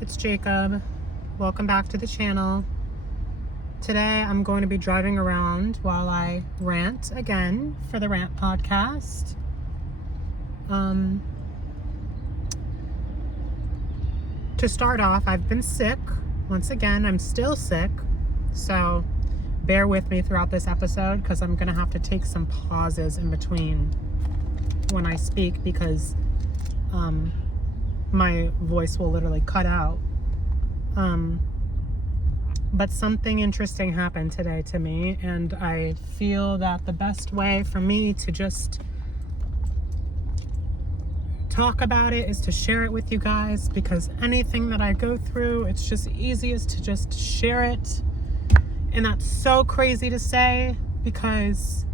it's Jacob. Welcome back to the channel. Today I'm going to be driving around while I rant again for the Rant podcast. To start off, I've been sick. Once again, I'm still sick. So bear with me throughout this episode because I'm going to have to take some pauses in between when I speak because my voice will literally cut out. But something interesting happened today to me, and I feel that the best way for me to just talk about it is to share it with you guys, because anything that I go through, it's just easiest to just share it. And that's so crazy to say because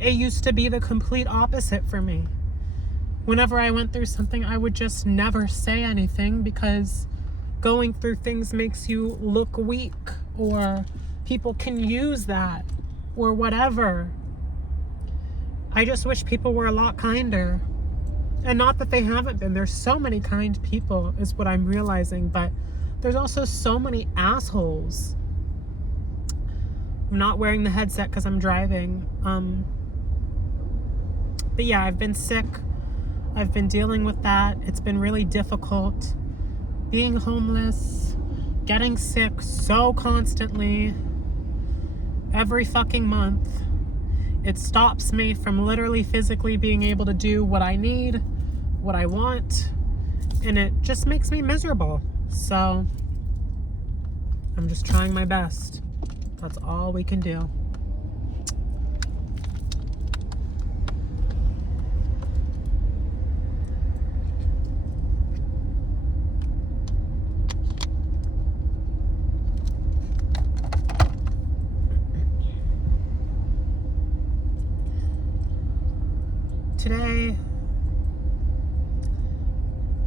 it used to be the complete opposite for me. Whenever I went through something, I would just never say anything because going through things makes you look weak, or people can use that, or whatever. I just wish people were a lot kinder. And not that they haven't been. There's so many kind people, is what I'm realizing, but there's also so many assholes. I'm not wearing the headset because I'm driving. But yeah, I've been sick. I've been dealing with that. It's been really difficult. Being homeless, getting sick so constantly, every fucking month. It stops me from literally physically being able to do what I need, what I want, and it just makes me miserable. So I'm just trying my best. That's all we can do. Today,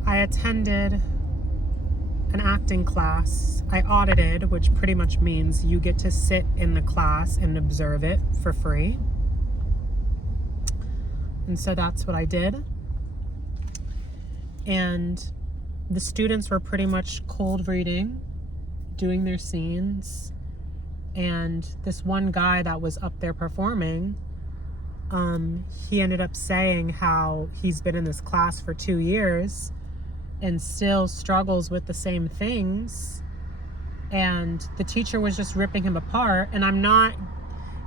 I attended an acting class. I audited, which pretty much means you get to sit in the class and observe it for free. And so that's what I did. And the students were pretty much cold reading, doing their scenes. And this one guy that was up there performing, he ended up saying how he's been in this class for 2 years and still struggles with the same things. And the teacher was just ripping him apart. And I'm not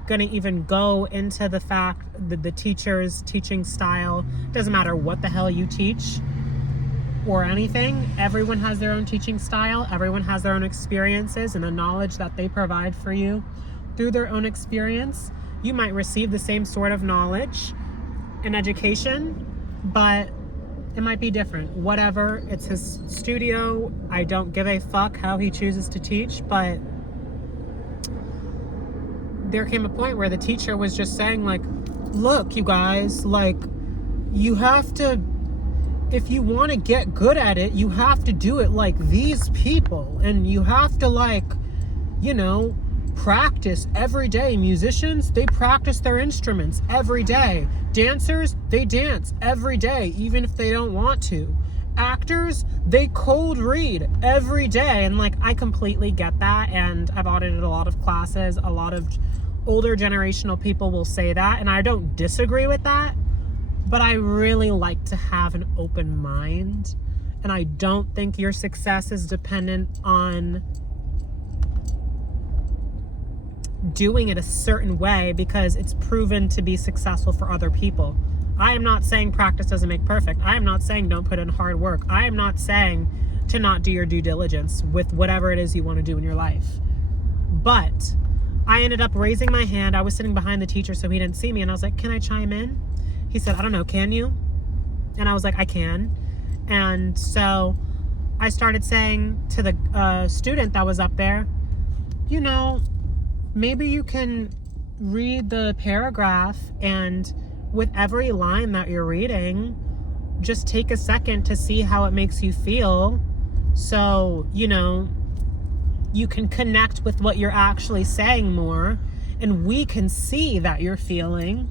going to even go into the fact that the teacher's teaching style, doesn't matter what the hell you teach or anything. Everyone has their own teaching style. Everyone has their own experiences and the knowledge that they provide for you through their own experience. You might receive the same sort of knowledge and education, but it might be different. Whatever, it's his studio. I don't give a fuck how he chooses to teach, but there came a point where the teacher was just saying, like, look, you guys, like, you have to, if you want to get good at it, you have to do it like these people, and you have to, like, you know, practice every day. Musicians, they practice their instruments every day. Dancers, they dance every day, even if they don't want to. Actors, they cold read every day. And like, I completely get that. And I've audited a lot of classes. A lot of older generational people will say that, and I don't disagree with that, but I really like to have an open mind. And I don't think your success is dependent on doing it a certain way because it's proven to be successful for other people. I am not saying practice doesn't make perfect. I am not saying don't put in hard work. I am not saying to not do your due diligence with whatever it is you want to do in your life. But I ended up raising my hand. I was sitting behind the teacher, so he didn't see me, and I was like, can I chime in? He said, I don't know, can you? And I was like, I can. And so I started saying to the student that was up there, you know, maybe you can read the paragraph, and with every line that you're reading, just take a second to see how it makes you feel. So, you know, you can connect with what you're actually saying more, and we can see that you're feeling,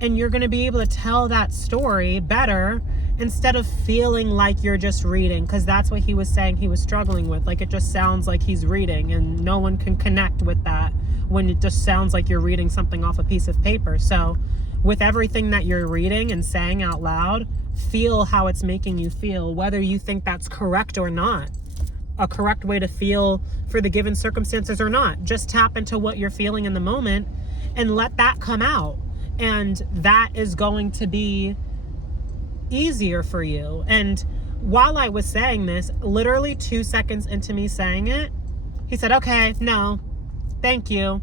and you're going to be able to tell that story better instead of feeling like you're just reading, because that's what he was saying he was struggling with. Like, it just sounds like he's reading, and no one can connect with that when it just sounds like you're reading something off a piece of paper. So with everything that you're reading and saying out loud, feel how it's making you feel, whether you think that's correct or not, a correct way to feel for the given circumstances or not. Just tap into what you're feeling in the moment and let that come out. And that is going to be easier for you. And while I was saying this, literally 2 seconds into me saying it, he said, okay, no, thank you.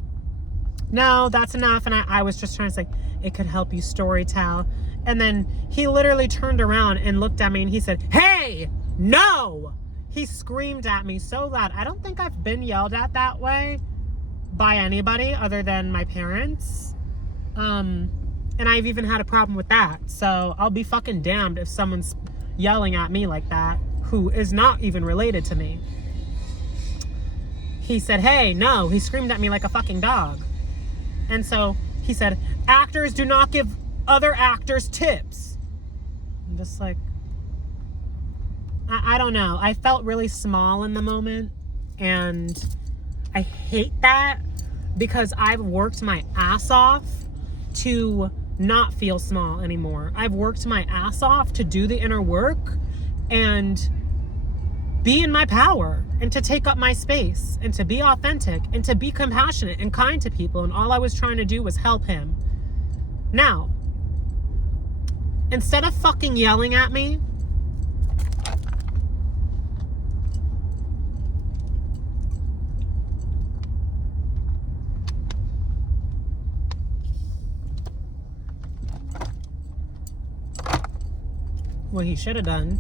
No, that's enough. And I was just trying to say, it could help you storytell. And then he literally turned around and looked at me and he said, hey, no! He screamed at me so loud. I don't think I've been yelled at that way by anybody other than my parents. And I've even had a problem with that. So I'll be fucking damned if someone's yelling at me like that who is not even related to me. He said, hey, no. He screamed at me like a fucking dog. And so he said, actors do not give other actors tips. I'm just like, I don't know. I felt really small in the moment, and I hate that because I've worked my ass off to not feel small anymore. I've worked my ass off to do the inner work and be in my power and to take up my space and to be authentic and to be compassionate and kind to people. And all I was trying to do was help him. Now, instead of fucking yelling at me, what he should have done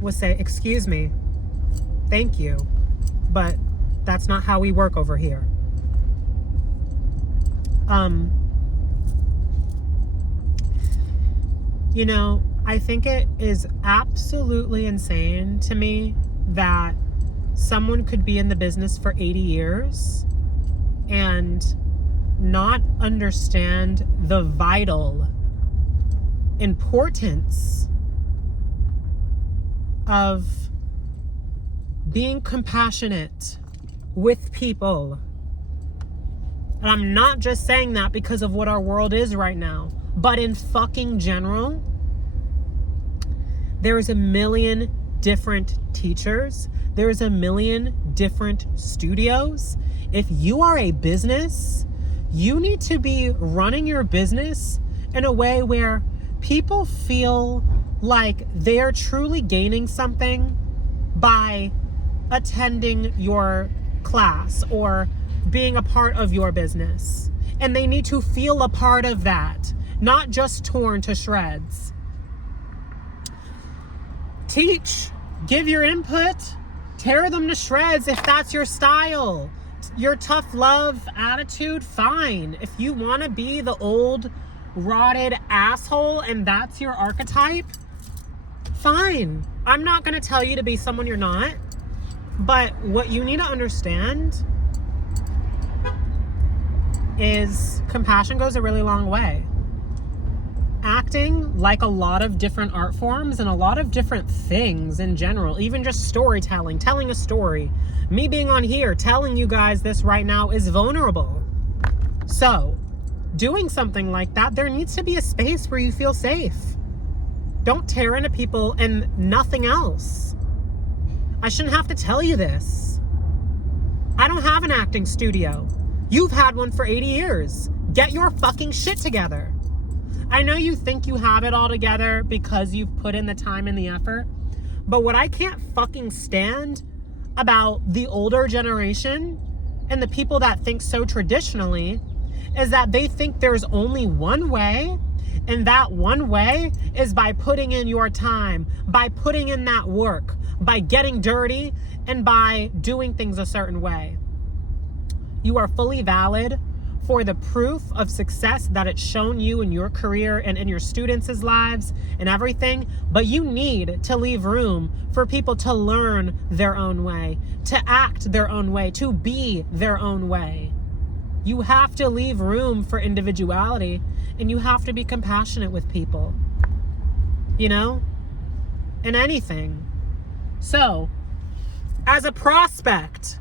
was say, excuse me, thank you, but that's not how we work over here. You know, I think it is absolutely insane to me that someone could be in the business for 80 years and not understand the vital importance of being compassionate with people. And I'm not just saying that because of what our world is right now, but in fucking general, there is a million different teachers. There is a million different studios. If you are a business, you need to be running your business in a way where people feel like they're truly gaining something by attending your class or being a part of your business. And they need to feel a part of that, not just torn to shreds. Teach, give your input, tear them to shreds if that's your style. Your tough love attitude, fine. If you want to be the old rotted asshole and that's your archetype, fine. I'm not going to tell you to be someone you're not, but what you need to understand is compassion goes a really long way. Acting, like a lot of different art forms and a lot of different things in general, even just storytelling, telling a story, me being on here telling you guys this right now is vulnerable. So doing something like that, there needs to be a space where you feel safe. Don't tear into people and nothing else. I shouldn't have to tell you this. I don't have an acting studio. You've had one for 80 years. Get your fucking shit together. I know you think you have it all together because you've put in the time and the effort, but what I can't fucking stand about the older generation and the people that think so traditionally is that they think there's only one way, and that one way is by putting in your time, by putting in that work, by getting dirty, and by doing things a certain way. You are fully valid for the proof of success that it's shown you in your career and in your students' lives and everything, but you need to leave room for people to learn their own way, to act their own way, to be their own way. You have to leave room for individuality, and you have to be compassionate with people. you know, in anything. So, as a prospect,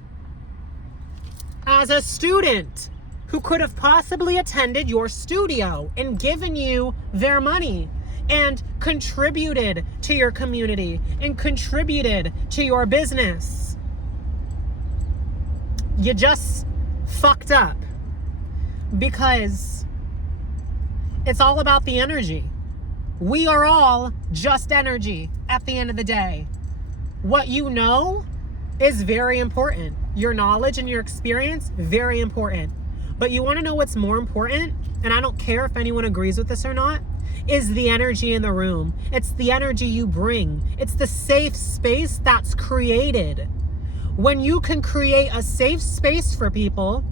as a student who could have possibly attended your studio and given you their money and contributed to your community and contributed to your business, you just fucked up, because it's all about the energy. We are all just energy at the end of the day. What you know is very important. Your knowledge and your experience, very important. But you want to know what's more important? And I don't care if anyone agrees with this or not, is the energy in the room. It's the energy you bring. It's the safe space that's created. When you can create a safe space for people,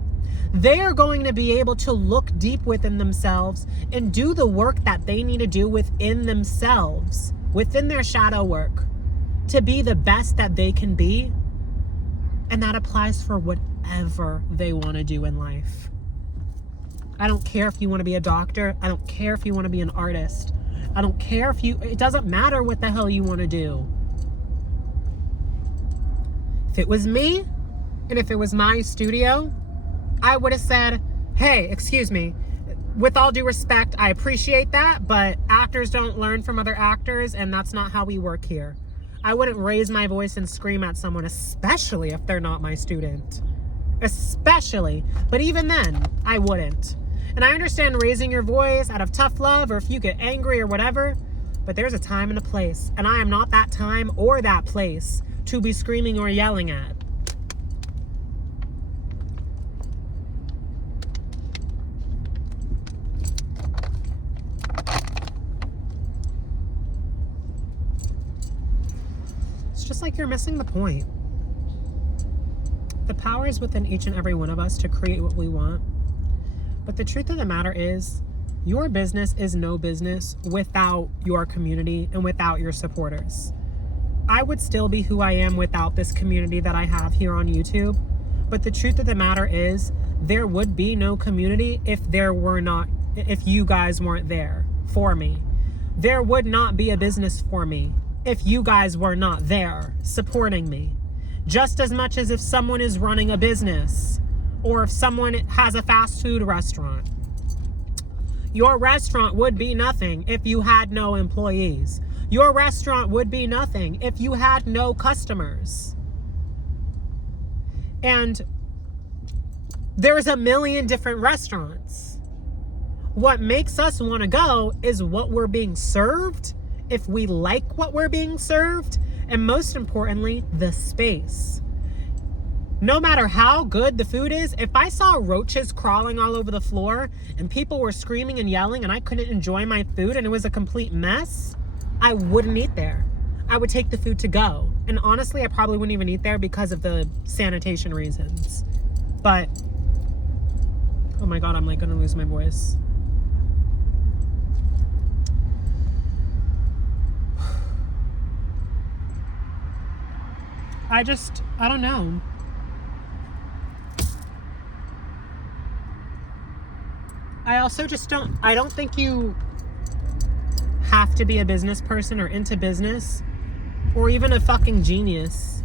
they are going to be able to look deep within themselves and do the work that they need to do within themselves, within their shadow work, to be the best that they can be. And that applies for whatever they want to do in life. I don't care if you want to be a doctor. I don't care if you want to be an artist. I don't care if it doesn't matter what the hell you want to do. If it was me, and if it was my studio, I would have said, hey, excuse me, with all due respect, I appreciate that, but actors don't learn from other actors, and that's not how we work here. I wouldn't raise my voice and scream at someone, especially if they're not my student. Especially. But even then, I wouldn't. And I understand raising your voice out of tough love, or if you get angry or whatever, but there's a time and a place, and I am not that time or that place to be screaming or yelling at. It's just like you're missing the point. The power is within each and every one of us to create what we want. But the truth of the matter is, your business is no business without your community and without your supporters. I would still be who I am without this community that I have here on YouTube. But the truth of the matter is, there would be no community if you guys weren't there for me. There would not be a business for me if you guys were not there supporting me. Just as much as if someone is running a business or if someone has a fast food restaurant. Your restaurant would be nothing if you had no employees. Your restaurant would be nothing if you had no customers. And there's a million different restaurants. What makes us want to go is what we're being served, if we like what we're being served, and most importantly, the space. No matter how good the food is, if I saw roaches crawling all over the floor and people were screaming and yelling and I couldn't enjoy my food and it was a complete mess, I wouldn't eat there. I would take the food to go. And honestly, I probably wouldn't even eat there because of the sanitation reasons. But, oh my God, I'm like gonna lose my voice. I don't know. I also just I don't think you have to be a business person or into business or even a fucking genius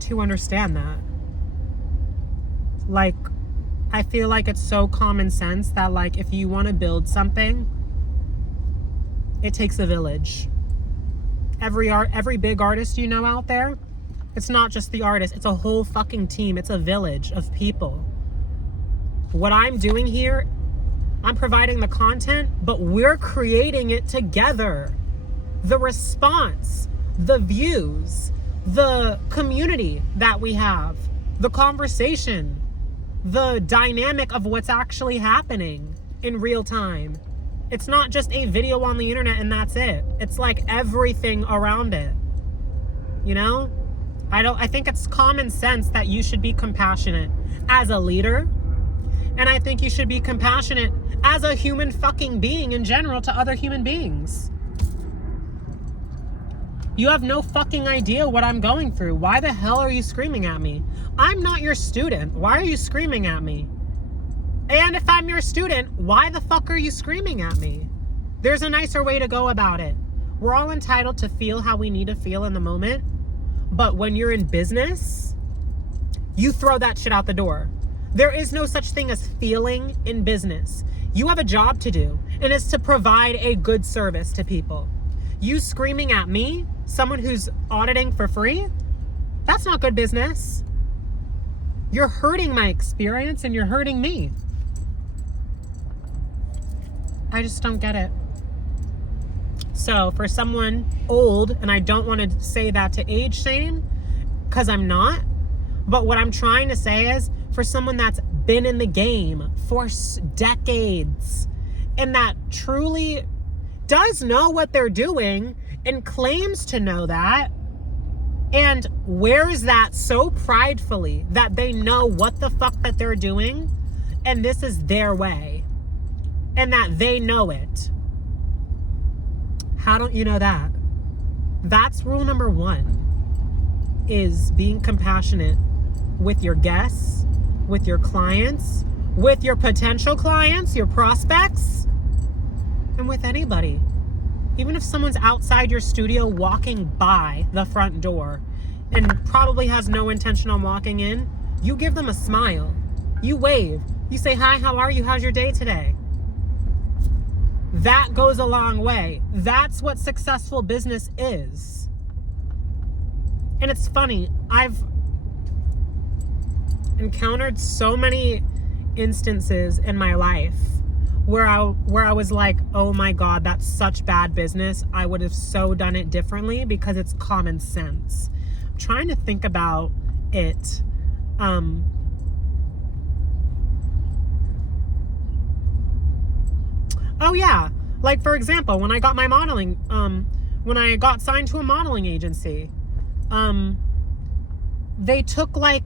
to understand that. Like, I feel like it's so common sense that, like, if you want to build something, it takes a village. Every big artist you know out there, it's not just the artist, it's a whole fucking team. It's a village of people. What I'm doing here, I'm providing the content, but we're creating it together. The response, the views, the community that we have, the conversation, the dynamic of what's actually happening in real time. It's not just a video on the internet and that's it. It's like everything around it. You know? I think it's common sense that you should be compassionate as a leader. And I think you should be compassionate as a human fucking being in general to other human beings. You have no fucking idea what I'm going through. Why the hell are you screaming at me? I'm not your student. Why are you screaming at me? And if I'm your student, why the fuck are you screaming at me? There's a nicer way to go about it. We're all entitled to feel how we need to feel in the moment. But when you're in business, you throw that shit out the door. There is no such thing as feeling in business. You have a job to do, and it's to provide a good service to people. You screaming at me, someone who's auditing for free, that's not good business. You're hurting my experience and you're hurting me. I just don't get it. So for someone old, and I don't want to say that to age shame, because I'm not, but what I'm trying to say is for someone that's been in the game for decades and that truly does know what they're doing and claims to know that and wears that so pridefully that they know what the fuck that they're doing and this is their way and that they know it. How don't you know that? That's rule number 1, is being compassionate with your guests, with your clients, with your potential clients, your prospects, and with anybody. Even if someone's outside your studio walking by the front door and probably has no intention on walking in, you give them a smile. You wave. You say, hi, how are you? How's your day today? That goes a long way. That's what successful business is. And it's funny, I've encountered so many instances in my life where I was like, oh my God, that's such bad business. I would have so done it differently because it's common sense. I'm trying to think about it. Oh yeah, like for example, when I got my modeling, when I got signed to a modeling agency, they took like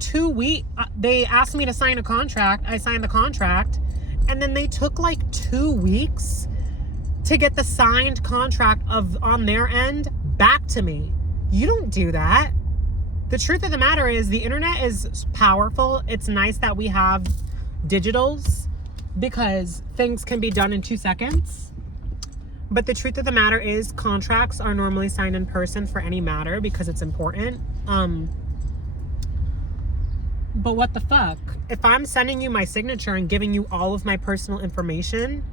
2 weeks. They asked me to sign a contract. I signed the contract, and then they took like 2 weeks to get the signed contract on their end back to me. You don't do that. The truth of the matter is the internet is powerful. It's nice that we have digitals because things can be done in 2 seconds. But the truth of the matter is contracts are normally signed in person for any matter because it's important. But what the fuck? If I'm sending you my signature and giving you all of my personal information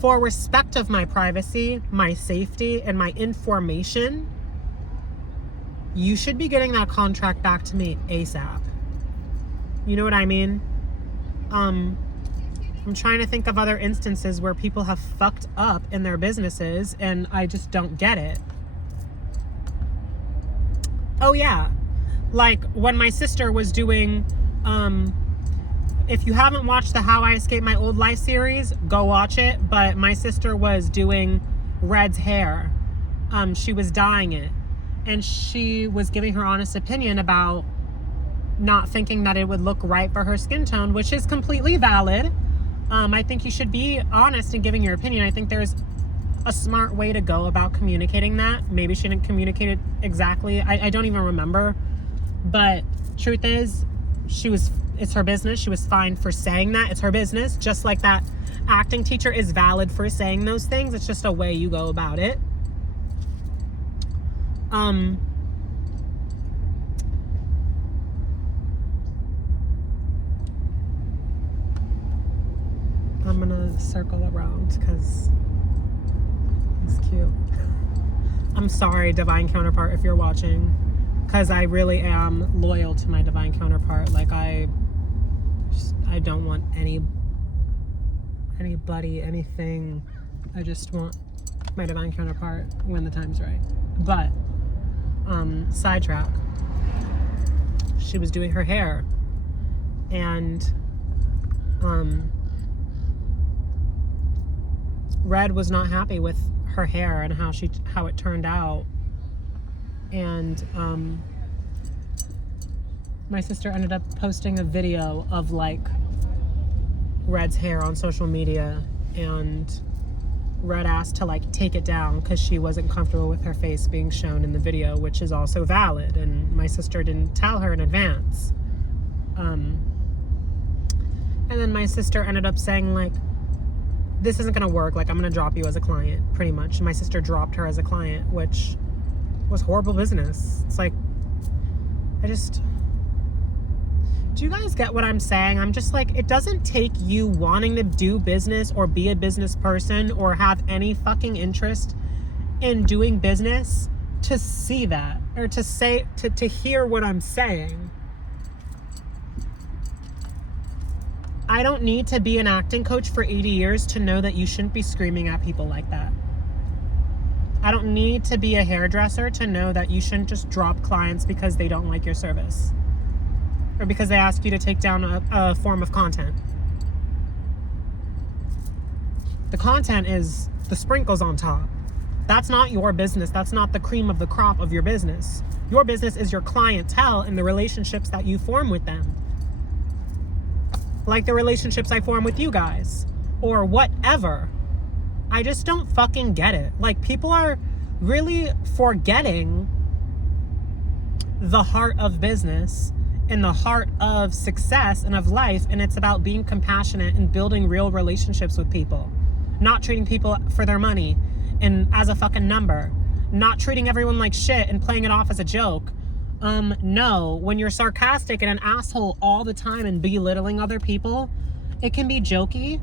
for respect of my privacy, my safety, and my information, you should be getting that contract back to me ASAP. You know what I mean? I'm trying to think of other instances where people have fucked up in their businesses and I just don't get it. Oh yeah. Like when my sister was doing, if you haven't watched the How I Escaped My Old Life series, go watch it. But my sister was doing Red's hair. She was dyeing it. And she was giving her honest opinion about not thinking that it would look right for her skin tone, which is completely valid. I think you should be honest in giving your opinion. I think there's a smart way to go about communicating that. Maybe she didn't communicate it exactly. I don't even remember. But truth is, it's her business. She was fine for saying that. It's her business. Just like that acting teacher is valid for saying those things. It's just a way you go about it. I'm gonna circle around because it's cute. I'm sorry, divine counterpart, if you're watching, because I really am loyal to my divine counterpart. Like I don't want anybody, anything. I just want my divine counterpart when the time's right. But sidetrack. She was doing her hair, and Red was not happy with her hair and how it turned out. And my sister ended up posting a video of like Red's hair on social media, and Red asked to like take it down because she wasn't comfortable with her face being shown in the video, which is also valid. And my sister didn't tell her in advance. And then my sister ended up saying like, this isn't going to work. Like, I'm going to drop you as a client, pretty much. My sister dropped her as a client, which was horrible business. It's like, do you guys get what I'm saying? I'm just like, it doesn't take you wanting to do business or be a business person or have any fucking interest in doing business to see that, or to say, to hear what I'm saying. I don't need to be an acting coach for 80 years to know that you shouldn't be screaming at people like that. I don't need to be a hairdresser to know that you shouldn't just drop clients because they don't like your service or because they ask you to take down a form of content. The content is the sprinkles on top. That's not your business. That's not the cream of the crop of your business. Your business is your clientele and the relationships that you form with them. Like the relationships I form with you guys or whatever. I just don't fucking get it. Like, people are really forgetting the heart of business and the heart of success and of life. And it's about being compassionate and building real relationships with people, not treating people for their money and as a fucking number, not treating everyone like shit and playing it off as a joke. No, when you're sarcastic and an asshole all the time and belittling other people, it can be jokey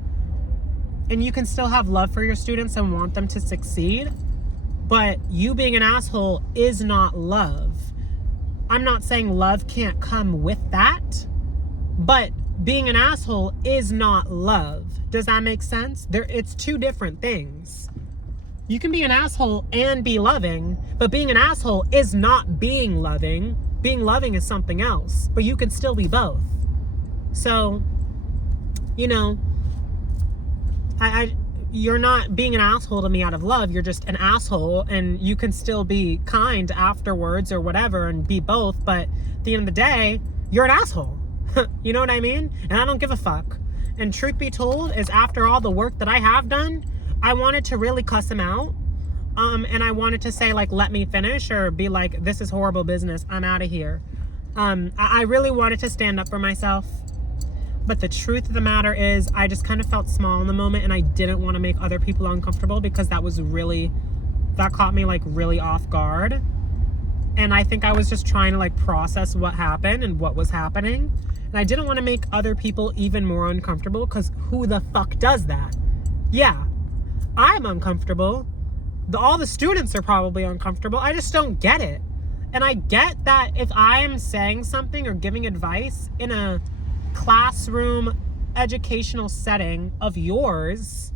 and you can still have love for your students and want them to succeed, but you being an asshole is not love. I'm not saying love can't come with that, but being an asshole is not love. Does that make sense? It's two different things. You can be an asshole and be loving, but being an asshole is not being loving. Being loving is something else, but you can still be both. So, you know, you're not being an asshole to me out of love. You're just an asshole, and you can still be kind afterwards or whatever and be both. But at the end of the day, you're an asshole. You know what I mean? And I don't give a fuck. And truth be told, is after all the work that I have done, I wanted to really cuss him out. And I wanted to say, like, let me finish, or be like, this is horrible business. I'm out of here. I really wanted to stand up for myself. But the truth of the matter is, I just kind of felt small in the moment, and I didn't want to make other people uncomfortable because that caught me like really off guard. And I think I was just trying to like process what happened and what was happening. And I didn't want to make other people even more uncomfortable, because who the fuck does that? Yeah, I'm uncomfortable. All the students are probably uncomfortable. I just don't get it. And I get that if I'm saying something or giving advice in a classroom educational setting of yours,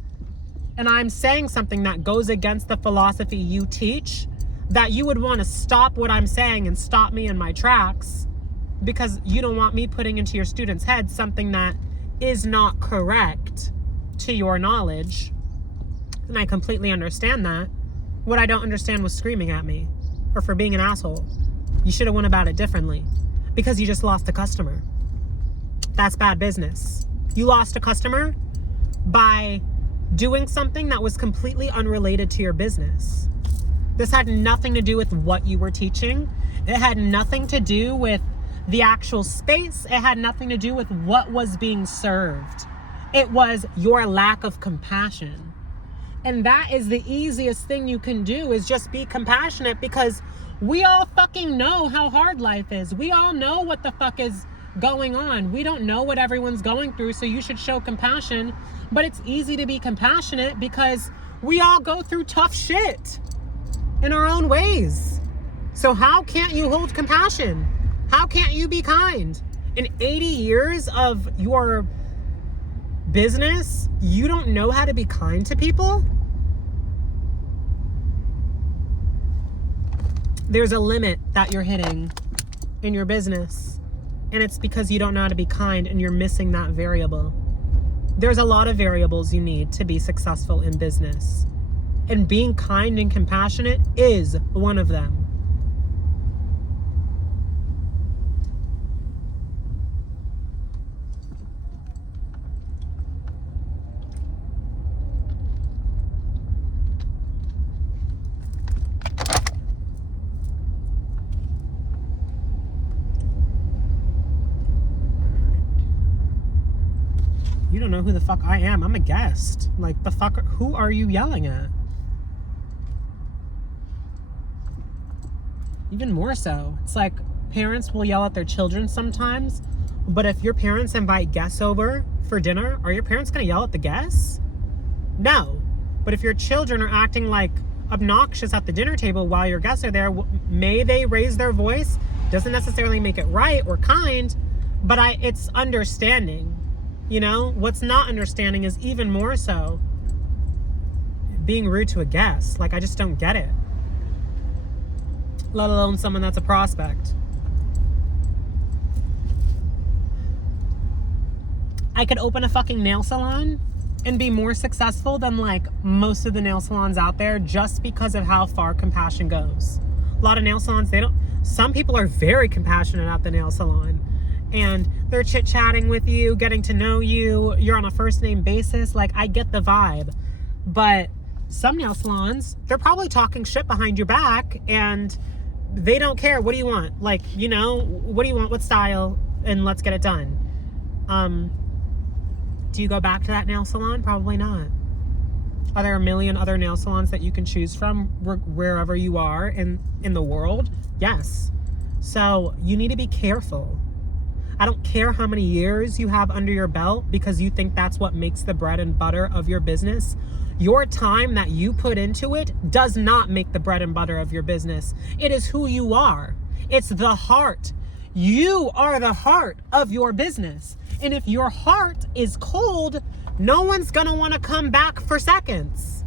and I'm saying something that goes against the philosophy you teach, that you would want to stop what I'm saying and stop me in my tracks because you don't want me putting into your students' heads something that is not correct to your knowledge. And I completely understand that. What I don't understand was screaming at me or for being an asshole. You should have went about it differently because you just lost a customer. That's bad business. You lost a customer by doing something that was completely unrelated to your business. This had nothing to do with what you were teaching. It had nothing to do with the actual space. It had nothing to do with what was being served. It was your lack of compassion. And that is the easiest thing you can do, is just be compassionate, because we all fucking know how hard life is. We all know what the fuck is going on. We don't know what everyone's going through, so you should show compassion. But it's easy to be compassionate because we all go through tough shit in our own ways. So how can't you hold compassion? How can't you be kind? In 80 years of your business, you don't know how to be kind to people? There's a limit that you're hitting in your business, and it's because you don't know how to be kind and you're missing that variable. There's a lot of variables you need to be successful in business, and being kind and compassionate is one of them. You don't know know who the fuck I am. I'm a guest. Like, the fuck, who are you yelling at? Even more so. It's like parents will yell at their children sometimes, but if your parents invite guests over for dinner, are your parents going to yell at the guests? No. But if your children are acting like obnoxious at the dinner table while your guests are there, may they raise their voice? Doesn't necessarily make it right or kind, but it's understanding. You know, what's not understanding is even more so being rude to a guest. Like, I just don't get it. Let alone someone that's a prospect. I could open a fucking nail salon and be more successful than like most of the nail salons out there just because of how far compassion goes. A lot of nail salons, some people are very compassionate at the nail salon, and they're chit-chatting with you, getting to know you, you're on a first name basis. Like, I get the vibe. But some nail salons, they're probably talking shit behind your back, and they don't care. What do you want? Like, you know, what do you want? What style? And let's get it done. Do you go back to that nail salon? Probably not. Are there a million other nail salons that you can choose from wherever you are in the world? Yes. So you need to be careful. I don't care how many years you have under your belt because you think that's what makes the bread and butter of your business. Your time that you put into it does not make the bread and butter of your business. It is who you are. It's the heart. You are the heart of your business. And if your heart is cold, no one's gonna wanna come back for seconds.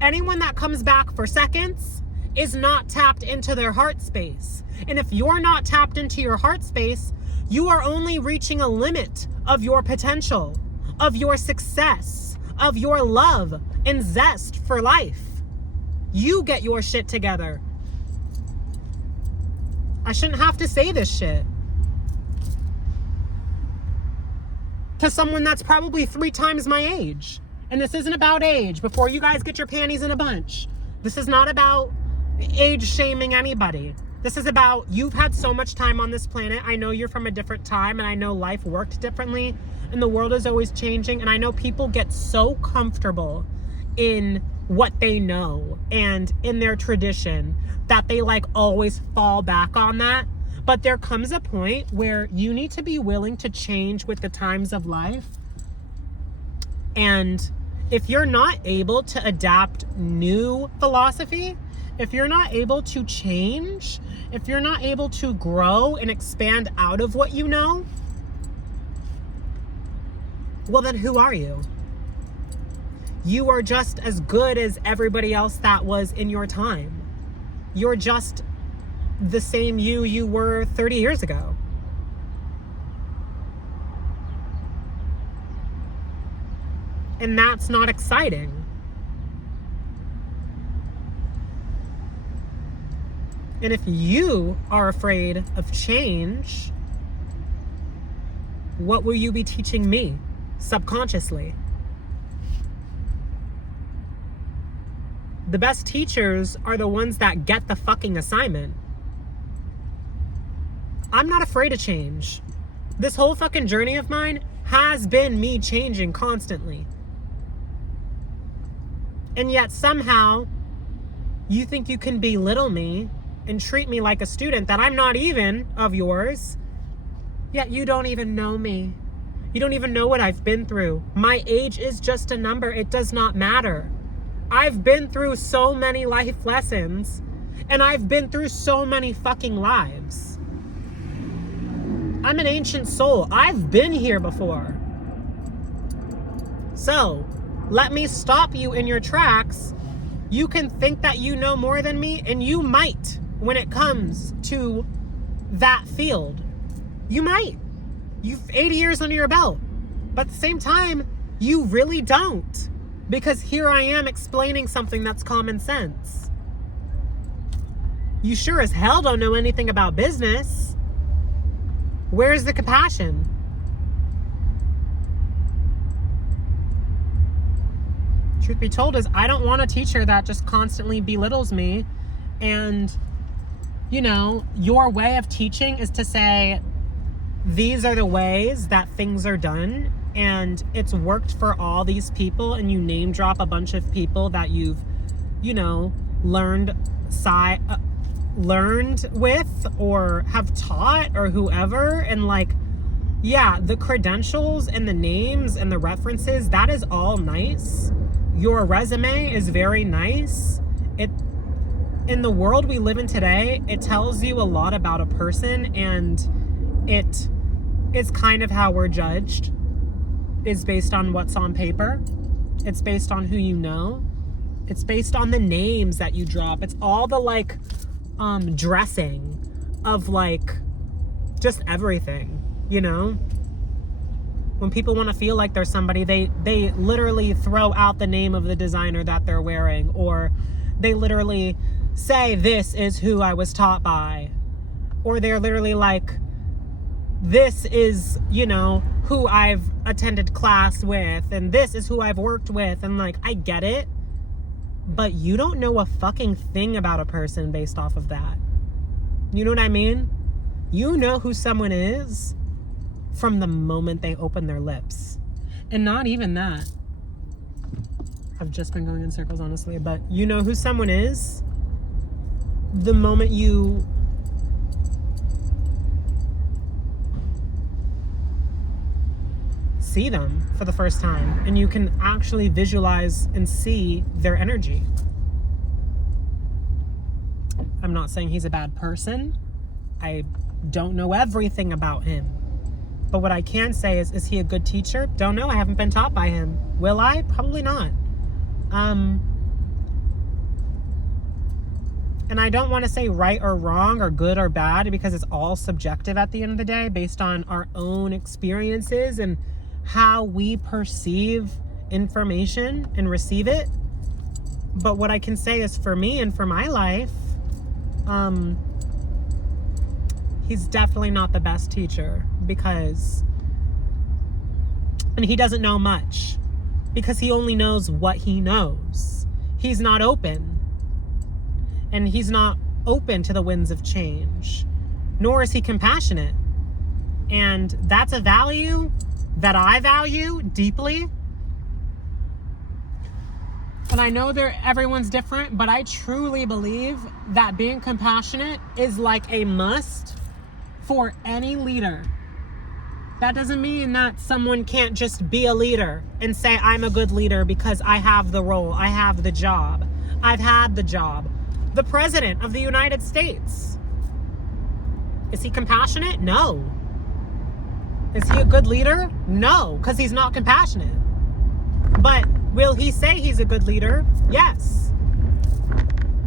Anyone that comes back for seconds is not tapped into their heart space. And if you're not tapped into your heart space, you are only reaching a limit of your potential, of your success, of your love and zest for life. You get your shit together. I shouldn't have to say this shit to someone that's probably 3 times my age. And this isn't about age. Before you guys get your panties in a bunch, this is not about age shaming anybody. This is about, you've had so much time on this planet. I know you're from a different time, and I know life worked differently, and the world is always changing. And I know people get so comfortable in what they know and in their tradition that they like always fall back on that. But there comes a point where you need to be willing to change with the times of life. And if you're not able to adapt new philosophy, if you're not able to change, if you're not able to grow and expand out of what you know, well, then who are you? You are just as good as everybody else that was in your time. You're just the same you were 30 years ago. And that's not exciting. And if you are afraid of change, what will you be teaching me subconsciously? The best teachers are the ones that get the fucking assignment. I'm not afraid of change. This whole fucking journey of mine has been me changing constantly. And yet somehow you think you can belittle me and treat me like a student that I'm not even of yours. Yet you don't even know me. You don't even know what I've been through. My age is just a number. It does not matter. I've been through so many life lessons, and I've been through so many fucking lives. I'm an ancient soul. I've been here before. So, let me stop you in your tracks. You can think that you know more than me, and you might when it comes to that field. You might. You've 80 years under your belt. But at the same time, you really don't. Because here I am explaining something that's common sense. You sure as hell don't know anything about business. Where's the compassion? Truth be told is I don't want a teacher that just constantly belittles me. And, you know, your way of teaching is to say, these are the ways that things are done. and it's worked for all these people, and you name drop a bunch of people that you've, you know, learned with or have taught or whoever, and like, yeah, the credentials and the names and the references, that is all nice. Your resume is very nice. In the world we live in today, it tells you a lot about a person, and it is kind of how we're judged, is based on what's on paper. It's based on who you know. It's based on the names that you drop. It's all the like dressing of like just everything, you know? When people want to feel like they're somebody, they literally throw out the name of the designer that they're wearing, or they literally say, this is who I was taught by, or they're literally like, this is, you know, who I've attended class with, and this is who I've worked with. And like, I get it, but you don't know a fucking thing about a person based off of that. You know what I mean? You know who someone is from the moment they open their lips. And not even that. I've just been going in circles, honestly, but you know who someone is the moment you see them for the first time, and you can actually visualize and see their energy. I'm not saying he's a bad person. I don't know everything about him. But what I can say is he a good teacher? Don't know. I haven't been taught by him. Will I? Probably not. And I don't want to say right or wrong or good or bad, because it's all subjective at the end of the day, based on our own experiences and how we perceive information and receive it. But what I can say is, for me and for my life, he's definitely not the best teacher, and he doesn't know much, because he only knows what he knows. He's not open. And he's not open to the winds of change, nor is he compassionate. And that's a value that I value deeply. And I know everyone's different, but I truly believe that being compassionate is like a must for any leader. That doesn't mean that someone can't just be a leader and say, I'm a good leader because I have the role, I have the job, I've had the job. The President of the United States. Is he compassionate? No. Is he a good leader? No, because he's not compassionate. But will he say he's a good leader? Yes.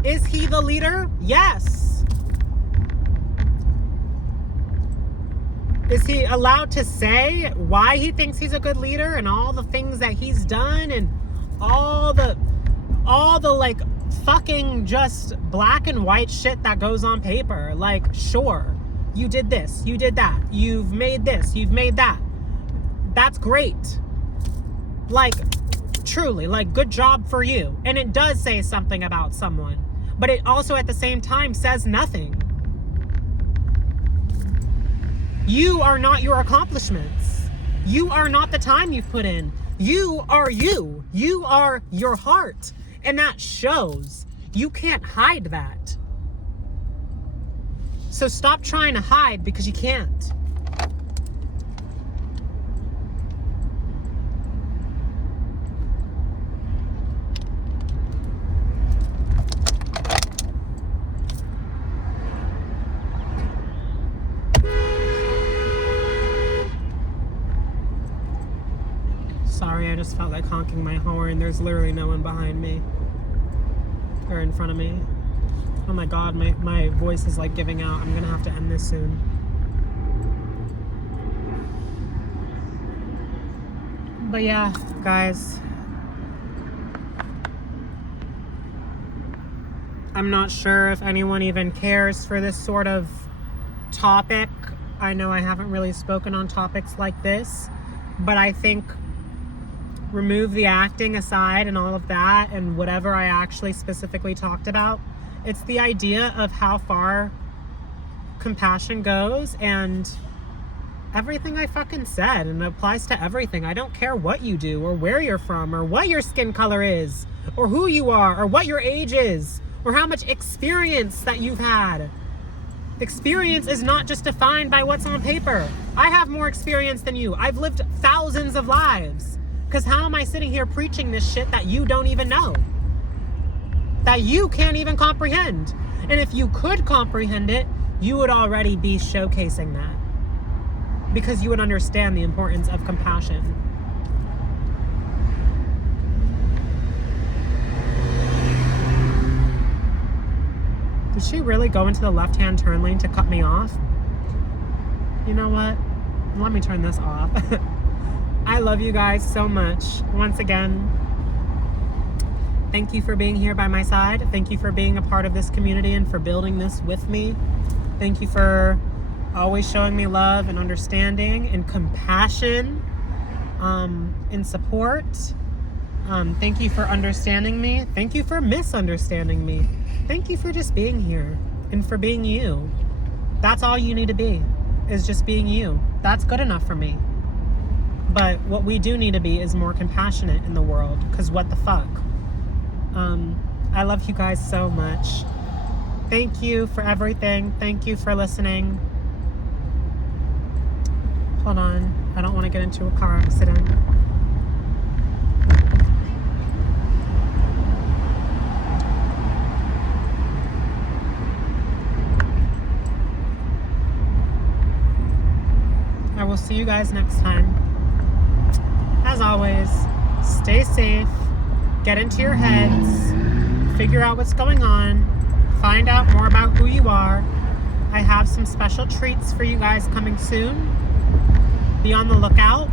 Is he the leader? Yes. Is he allowed to say why he thinks he's a good leader and all the things that he's done and all the like fucking just black and white shit that goes on paper? Like, sure, you did this, you did that, you've made this, you've made that. That's great. Like, truly, like, good job for you. And it does say something about someone, but it also at the same time says nothing. You are not your accomplishments. You are not the time you've put in. You are you. You are your heart. And that shows. You can't hide that. So stop trying to hide, because you can't. Sorry, I just felt like honking my horn. There's literally no one behind me or in front of me. Oh my God, my voice is like giving out. I'm gonna have to end this soon. But yeah, guys, I'm not sure if anyone even cares for this sort of topic. I know I haven't really spoken on topics like this, but I think remove the acting aside and all of that and whatever I actually specifically talked about, it's the idea of how far compassion goes and everything I fucking said, and it applies to everything. I don't care what you do or where you're from or what your skin color is or who you are or what your age is or how much experience that you've had. Experience is not just defined by what's on paper. I have more experience than you. I've lived thousands of lives. Because how am I sitting here preaching this shit that you don't even know? That you can't even comprehend. And if you could comprehend it, you would already be showcasing that. Because you would understand the importance of compassion. Did she really go into the left-hand turn lane to cut me off? You know what? Let me turn this off. I love you guys so much. Once again, thank you for being here by my side. Thank you for being a part of this community and for building this with me. Thank you for always showing me love and understanding and compassion, and support. Thank you for understanding me. Thank you for misunderstanding me. Thank you for just being here and for being you. That's all you need to be, is just being you. That's good enough for me. But what we do need to be is more compassionate in the world, because what the fuck? I love you guys so much. Thank you for everything. Thank you for listening. Hold on. I don't want to get into a car accident. I will see you guys next time. As always, stay safe, get into your heads, figure out what's going on, find out more about who you are. I have some special treats for you guys coming soon. Be on the lookout.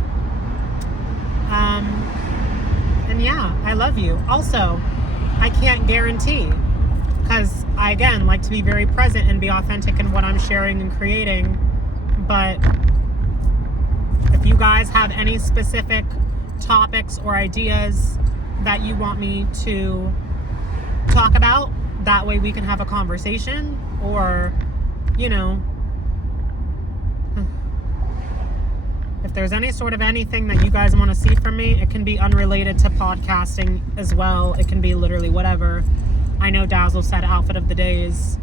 And yeah, I love you. Also, I can't guarantee, because I, again, like to be very present and be authentic in what I'm sharing and creating, but if you guys have any specific topics or ideas that you want me to talk about, that way we can have a conversation, or, you know, if there's any sort of anything that you guys want to see from me, it can be unrelated to podcasting as well. It can be literally whatever. I know Dazzle said outfit of the days,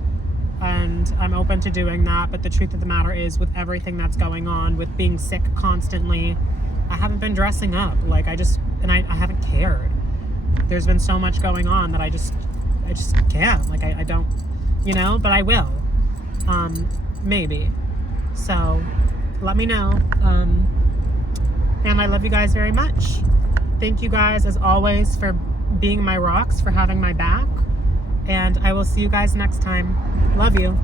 and I'm open to doing that, but the truth of the matter is, with everything that's going on, with being sick constantly, I haven't been dressing up. Like, I haven't cared. There's been so much going on that I just can't. Like, I don't, you know, but I will. Maybe. So, let me know. And I love you guys very much. Thank you guys, as always, for being my rocks, for having my back. And I will see you guys next time. Love you.